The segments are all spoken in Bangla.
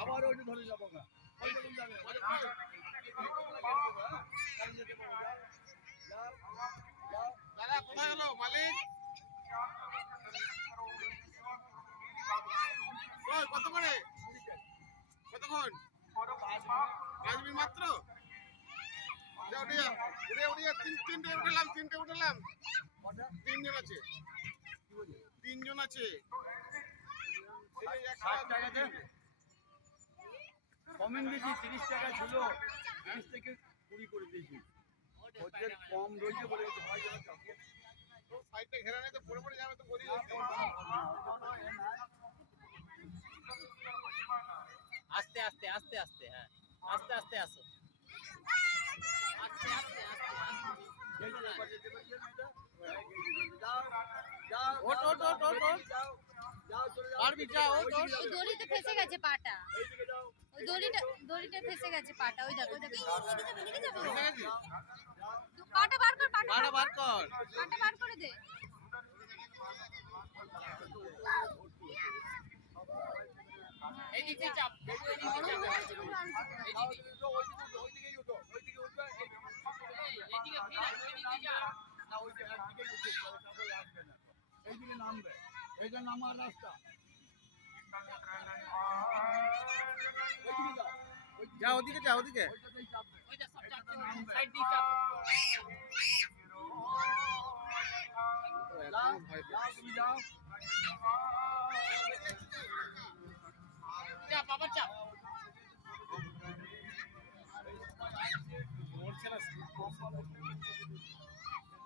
আবার ওইটা ধরে যাবো না। দাদা কোথায় হলো মালিক? কত করে? কতক্ষণ? 5 মিনিট মাত্র। তিনটে উঠলাম। তিনজন আছে। কমেন্ট দিয়েছি 30 টাকা ছিল, 30 থেকে 20 করে দিয়েছি। ওদের কম রয়েছে বলে সাইডটা ঘেরা নেই তো পড়ে যাবে তো গড়িয়ে আস্তে আস্তে আস্তে আস্তে, হ্যাঁ আস্তে আস্তে আসো, আস্তে আস্তে আস্তে। দড়িতে ফেসে গেছে পাটা, ওই দড়িটা ফেসে গেছে পাটা, ওই দেখো পাটা বার কর, পাটা বার করে দে। এইদিকে চাপ, এইদিকে নামবে, এইটা নামার রাস্তা। যা ওদিকে যা, ওদিকে ওইটা সব চাপছে, সাইড দিয়ে চাপ। যাও চাপ, আবার চাপ।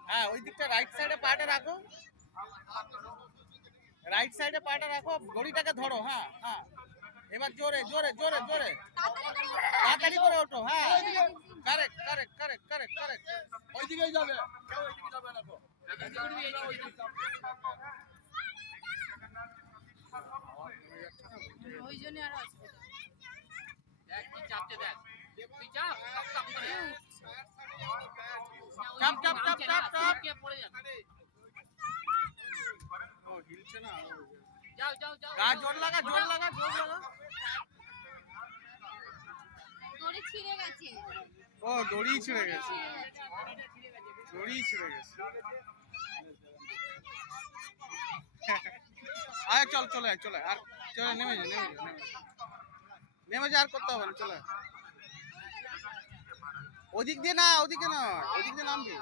হ্যাঁ ওই দিকটা রাইট সাইডে পাটা রাখো, রাইট সাইডে পাটা রাখো, ঘড়িটাকে ধরো। হ্যাঁ হ্যাঁ, এবার জোরে জোরে জোরে জোরে তাড়াতাড়ি করে ওঠো। হ্যাঁ correct correct correct correct correct. ওইদিকেই যাবে, কেউ ওইদিকে যাবে না তো। ওই জন্য আরো আসবে। দেখ কি চাপতে, দেখ তুই চাপ, টপ টপ করে চাপ চাপ চাপ চাপ চাপ। কে পড়ে যাবে। ও হিলছে না, যাও যাও যাও, গা জোর লাগা জোর লাগা জোর লাগা। দড়ি ছিঁড়ে গেছে, ও দড়ি ছিঁড়ে গেছে, দড়ি ছিঁড়ে গেছে। আয় চল চলে আয়, চলে আর চলে, নেমে যা নেমে যা, আর করতে হবে না, চলে। ওদিক দিয়ে না, ওদিকে না, ওদিক দিয়ে নামবি।